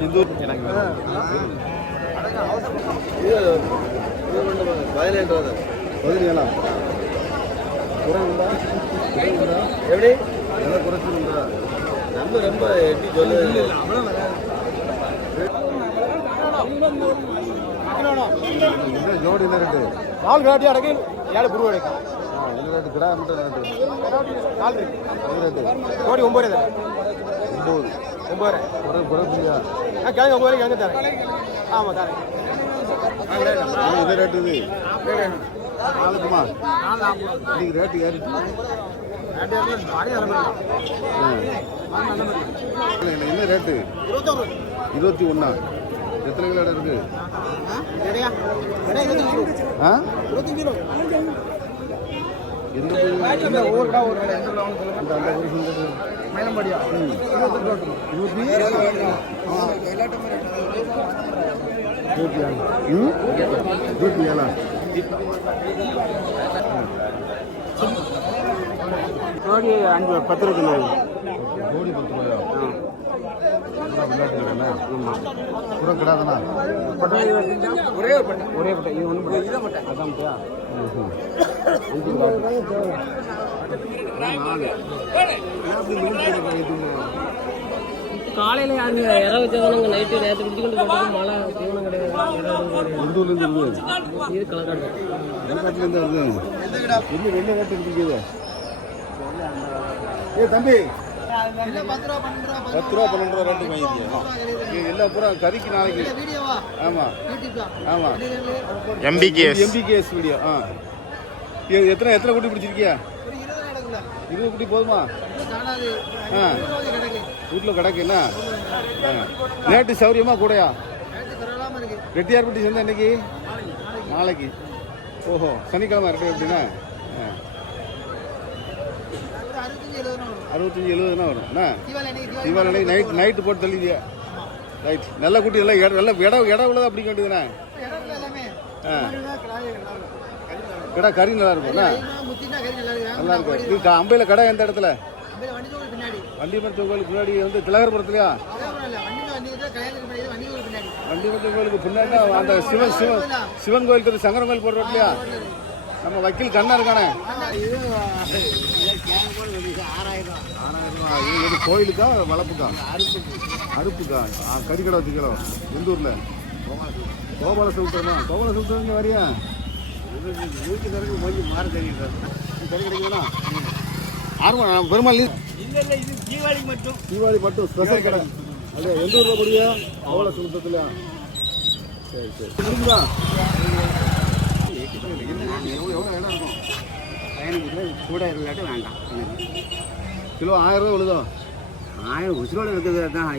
இந்து. பதினேழு பதினேழா குறைவுண்டா? எப்படி? நல்லா குறைச்சிருந்தா. நம்ம ரொம்ப எப்படி சொல்லுது ஜோடி என்ன ரேட்டு நாலு வேட்டி அடக்கு ஏழு புரு ரேட்டு கிடா ரேட்டு கோடி ஒம்பது ஒம்பது ஒம்பது குறை குறைப்பில்லையா ஆ கிழங்கு ஒம்பது கிழங்கு தரேன். ஆமாம் தரேன். இது ரேட்டு இது நாளுக்குமா இன்னைக்கு ரேட்டு ஏறிட்டு என்ன ரேட்டு இருபத்தி ஒண்ணா எத்தனை கிலோ இடம் இருக்கு மயிலம்பாடியா. இருபத்தி இருபத்தி ஏழு. ம்? இருபத்தி ஏழா? கோடி அஞ்சு பத்து ரூபா கோடி பத்து ரூபாயா? விளையாட்டு கடனா புற கிடாதானா ஒரே பட்டை. ஒரே பட்டை. இது ஒன்று இதை பட்டை. அதான் பட்டையா அஞ்சு காலையில யாருங்க இற வச்சதானங்க நைட்டு நேற்று பிடிச்சிக்கிட்டு மழை தீவனம் கிடையாது. வருது. இது வருது ஏ தம்பி. பத்து ரூபா பன்னெண்டு ரூபா ரெண்டு வாங்கிருக்கியா எல்லா பூரா கறிக்கு நாளைக்கு. ஆமா. ஆமா. MBKS MBKS video. ஆ. இது எத்தனை எத்தனை குட்டி பிடிச்சிருக்கியா? இருபது குட்டி போதுமா? ஆ. வீட்டில் கிடக்கு என்ன? ரேட்டு சௌரியமா கூடயா? ரெட்டியார் குட்டி சேர்ந்தா இன்னைக்கு? நாளைக்கு. ஓஹோ. சனிக்கிழமை எப்படின்னா ஆ. அறுபத்தஞ்சி எழுபதுனா வரும். என்ன தீபாவளி நைட் நைட்டு போட்டு தள்ளிதியா ரைட் நல்ல குட்டி எல்லாம் இடம் நல்ல இடம் இடம் உள்ளதா அப்படி வேண்டியதுண்ணே ஆ. கடை கறி நல்லா இருக்கும் என்ன? நல்லா இருக்கும். இது அம்பையில கடை எந்த இடத்துல? வண்டிமரத்து கோயிலுக்கு முன்னாடி வந்து திலகர்புரத்துலையா? வண்டிமரத்து கோயிலுக்கு பின்னாடி அந்த சிவன் சிவன் சிவன் கோயில் திரு சங்கரன் கோயில் போடுற இல்லையா நம்ம வக்கீல் கண்ணா இருக்கானே. இது எது கோயிலுக்கா வளர்ப்புக்கா? அறுப்புக்கா கறிக்கடை வச்சுக்கலாம் எந்த ஊர்ல? கோபால சுல்தான்? கோபால சுல்தான் வரியா? வீட்டு கறக்கு கொஞ்சம் மாற தெரியுது கறி கிடைக்குதுண்ணா ஆர்வம் பெருமாள் நீ- தீபாவளி மட்டும் ஸ்பெஷல் கடை. அது எந்த ஊர்ல முடியும் கோபால சுல்தத்துல சரி சரி. இருக்குதா எவ்வளோ இடம் இருக்கும்? கூட இல்லாட்டி வேண்டாம். கிலோ ஆயிரம் ரூபா விழுதோ ஆயிரம் உசுரோடு இருக்குது தான்